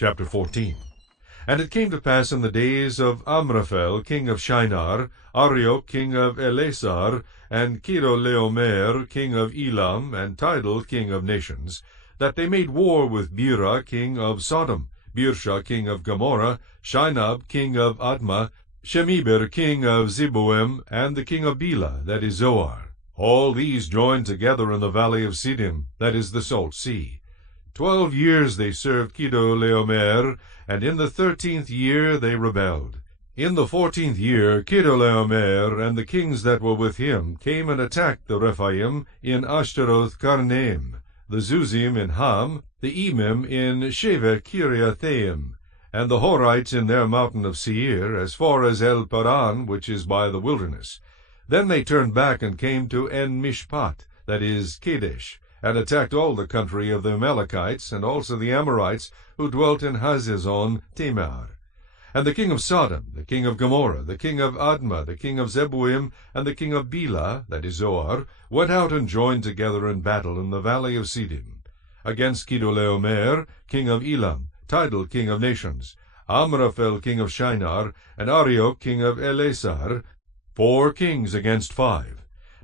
Chapter 14. And it came to pass in the days of Amraphel king of Shinar, Arioch king of Elasar, and Chedorlaomer king of Elam, and Tidal king of nations, that they made war with Bera king of Sodom, Birsha king of Gomorrah, Shinab king of Admah, Shemeber king of Zeboim, and the king of Bela, that is Zoar. All these joined together in the valley of Siddim, that is the salt sea. 12 years they served Chedorlaomer, and in the 13th year they rebelled. In the 14th year Chedorlaomer and the kings that were with him came and attacked the Rephaim in Ashtaroth Karnaim, the Zuzim in Ham, the Emim in Sheveh Kiriathaim, and the Horites in their mountain of Seir, as far as El Paran, which is by the wilderness. Then they turned back and came to En Mishpat, that is Kadesh, and attacked all the country of the Amalekites, and also the Amorites, who dwelt in Hazezon Tamar. And the king of Sodom, the king of Gomorrah, the king of Admah, the king of Zeboim, and the king of Bela, that is Zoar, went out and joined together in battle in the valley of Siddim, against Chedorlaomer, king of Elam, Tidal king of nations, Amraphel king of Shinar, and Arioch king of Elasar, 4 kings against 5.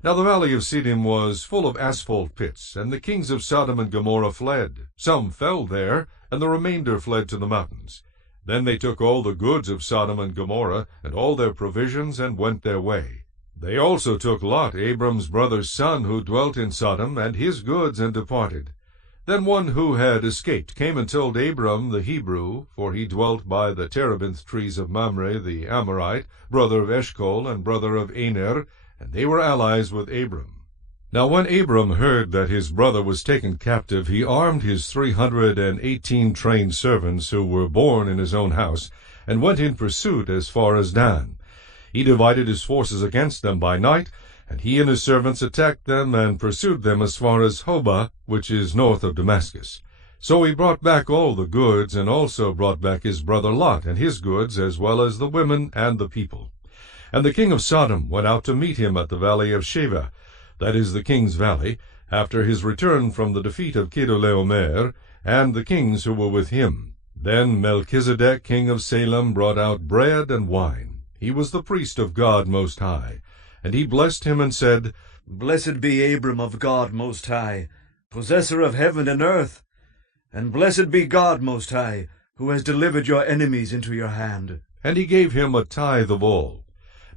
Now the valley of Siddim was full of asphalt pits, and the kings of Sodom and Gomorrah fled. Some fell there, and the remainder fled to the mountains. Then they took all the goods of Sodom and Gomorrah, and all their provisions, and went their way. They also took Lot, Abram's brother's son, who dwelt in Sodom, and his goods, and departed. Then one who had escaped came and told Abram the Hebrew, for he dwelt by the terebinth trees of Mamre the Amorite, brother of Eshcol, and brother of Aner, and they were allies with Abram. Now when Abram heard that his brother was taken captive, he armed his 318 trained servants who were born in his own house, and went in pursuit as far as Dan. He divided his forces against them by night, and he and his servants attacked them and pursued them as far as Hobah, which is north of Damascus. So he brought back all the goods, and also brought back his brother Lot and his goods, as well as the women and the people. And the king of Sodom went out to meet him at the valley of Sheveh, that is the king's valley, after his return from the defeat of Chedorlaomer, and the kings who were with him. Then Melchizedek king of Salem brought out bread and wine. He was the priest of God Most High. And he blessed him and said, Blessed be Abram of God Most High, possessor of heaven and earth. And blessed be God Most High, who has delivered your enemies into your hand. And he gave him a tithe of all.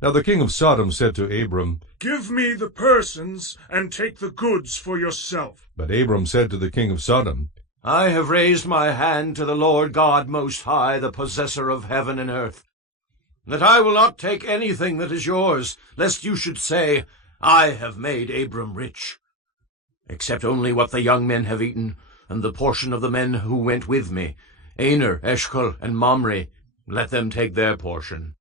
Now the king of Sodom said to Abram, Give me the persons, and take the goods for yourself. But Abram said to the king of Sodom, I have raised my hand to the Lord God Most High, the possessor of heaven and earth, that I will not take anything that is yours, lest you should say, I have made Abram rich, except only what the young men have eaten, and the portion of the men who went with me, Aner, Eshcol, and Mamre, let them take their portion.